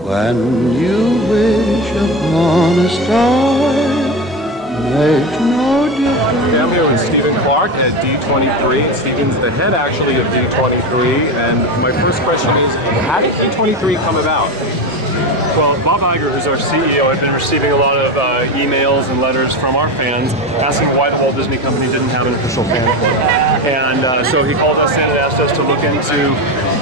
When you wish upon a star, makes no difference. Okay, I'm here with Stephen Clark at D23. Stephen's the head actually of D23, and my first question is, how did D23 come about? Well, Bob Iger, who's our CEO, had been receiving a lot of emails and letters from our fans asking why the Walt Disney Company didn't have an official fan club. And so he called us in and asked us to look into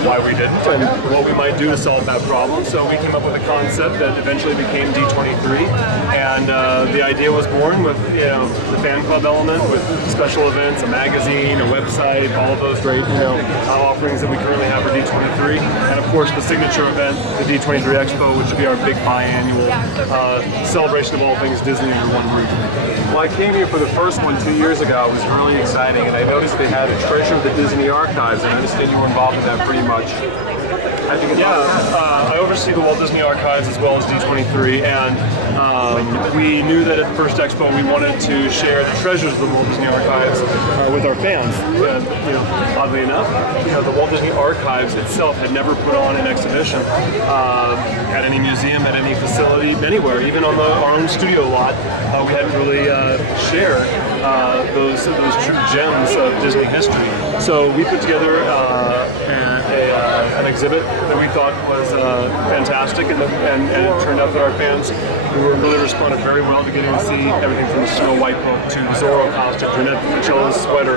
why we didn't and what we might do to solve that problem. So we came up with a concept that eventually became D23, and the idea was born with the fan club element, with special events, a magazine, a website, all of those great offerings that we currently have for D23, and of course the signature event, the D23 Expo, which would be our big biannual celebration of all things Disney under one roof. Well, I came here for the first one 2 years ago. It was really exciting, and I noticed they had a treasure of the Disney archives, and I understand you were involved with that pretty much. I oversee the Walt Disney Archives as well as D23, and we knew that at the first expo we wanted to share the treasures of the Walt Disney Archives with our fans. And, oddly enough, the Walt Disney Archives itself had never put on an exhibition at any museum, at any facility, anywhere, even on our own studio lot. We hadn't really shared those true gems of Disney history. So we put together an exhibit that we thought was fantastic, and it turned out that our fans really responded very well to getting to see everything from the Snow White book to the Zorro costume, Brunette Pacello's sweater,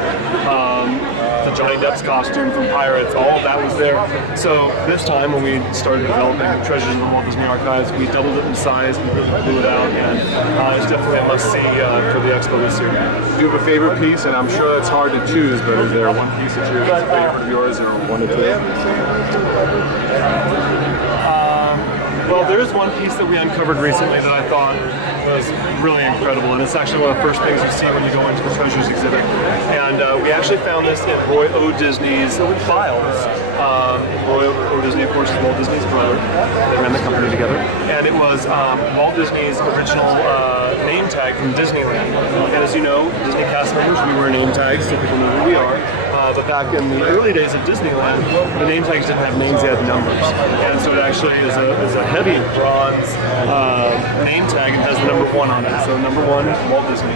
the Johnny Depp's costume from Pirates, all of that was there. So this time when we started developing Treasures of the Walt Disney Archives, we doubled it in size, we really blew it out, and it's definitely a must-see for the expo this year. Do you have a favorite piece? And I'm sure it's hard to choose, but is there one piece that's your favorite of yours, or one or two? Well, there is one piece that we uncovered recently that I thought was really incredible, and it's actually one of the first things you see when you go into the Treasures exhibit. And we actually found this in Roy O. Disney's files. Roy O. Disney, of course, is Walt Disney's brother. They ran the company together. And it was Walt Disney's original name tag from Disneyland. And as you know, Disney cast members, we wear name tags so people know who we are. But back in the early days of Disneyland, the name tags didn't have names, they had numbers. And so it actually is a heavy bronze name tag and has the number 1 on it. So number 1, Walt Disney.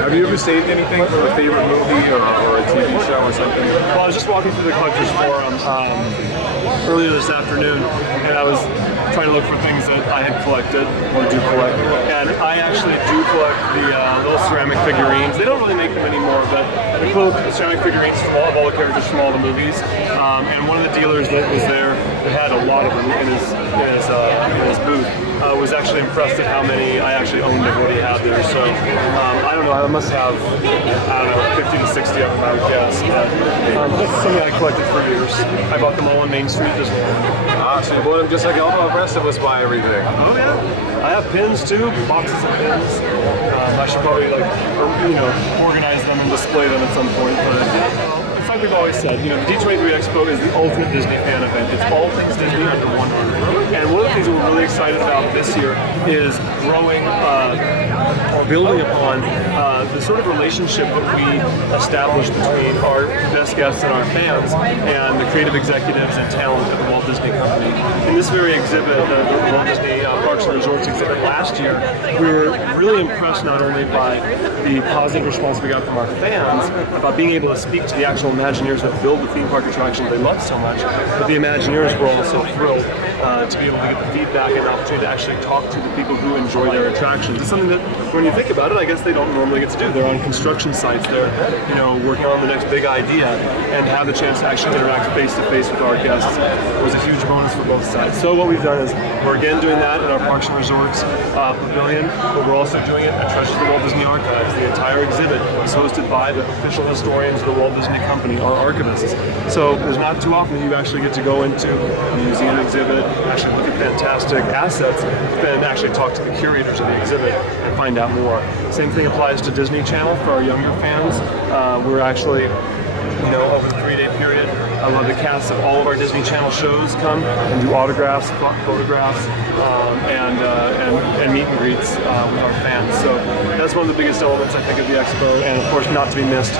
Have you ever saved anything from a favorite movie or a TV show or something? Well, I was just walking through the Collectors Forum earlier this afternoon, and I was trying to look for things that I had collected or do collect. And I actually do collect the little ceramic figurines. They don't really make them anymore, but the cool ceramic figurines from all the characters from all the movies. And one of the dealers that was there, that had a lot of them in his booth, was actually impressed at how many I actually owned of what he had there. So I don't know, I must have, 50 to 60 of them, I would guess. But that's something I collected for years. I bought them all on Main Street this morning. So you bought them just like all the rest of us buy everything. Oh yeah. I have pins too, boxes of pins. I should probably organize them and display them at some point. But it's like we've always said, the D23 Expo is the ultimate Disney fan event. It's all things Disney under one roof. And one of the things that we're really excited about this year is growing or building upon the sort of relationship that we established between our best guests and our fans and the creative executives and talent at the Walt Disney Company. In this very exhibit, the Walt Disney Parks and Resorts exhibit last year, we were really impressed not only by the positive response we got from our fans about being able to speak to the actual Imagineers that build the theme park attractions they love so much, but the Imagineers were also thrilled to be able to get the feedback and the opportunity to actually talk to the people who enjoy their attractions. It's something that, when you think about it, I guess they don't normally get to do. They're on construction sites, they're working on the next big idea, and have the chance to actually interact face-to-face with our guests was a huge bonus for both sides. So what we've done is, we're again doing that in our Parks and Resorts pavilion, but we're also doing it at Treasures of the Walt Disney Archives. The entire exhibit is hosted by the official historians of the Walt Disney Company, our archivists. So there's not too often that you actually get to go into a museum exhibit, actually look at fantastic assets, then actually talk to the curators of the exhibit and find out more. Same thing applies to Disney Channel for our younger fans. We're actually, over the 3-day period, the cast of all of our Disney Channel shows come and do autographs, photographs, and meet and greets with our fans. So that's one of the biggest elements, I think, of the expo. And of course, not to be missed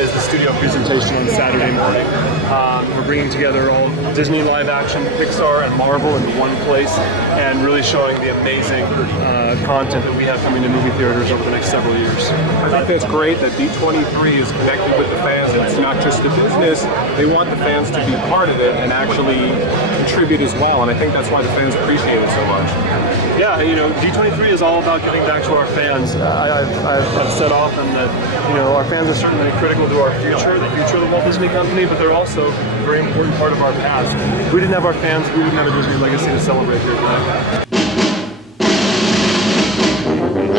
is the studio presentation on Saturday morning. We're bringing together all Disney live action, Pixar, and Marvel into one place, and really showing the amazing content that we have coming to movie theaters over the next several years. I think that's great that D23 is connected with the fans, and it's not just a business. They want the fans to be part of it and actually contribute as well, and I think that's why the fans appreciate it so much. Yeah, you know, D23 is all about giving back to our fans. I've said often that, you know, our fans are certainly critical to our future, the future of the Walt Disney Company, but they're also a very important part of our past. If we didn't have our fans, we wouldn't have a Disney legacy to celebrate here today.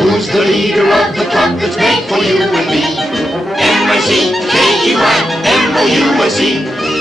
Who's the leader of the club that's made for you and me? M-I-C-K-E-Y, M-O-U-S-E.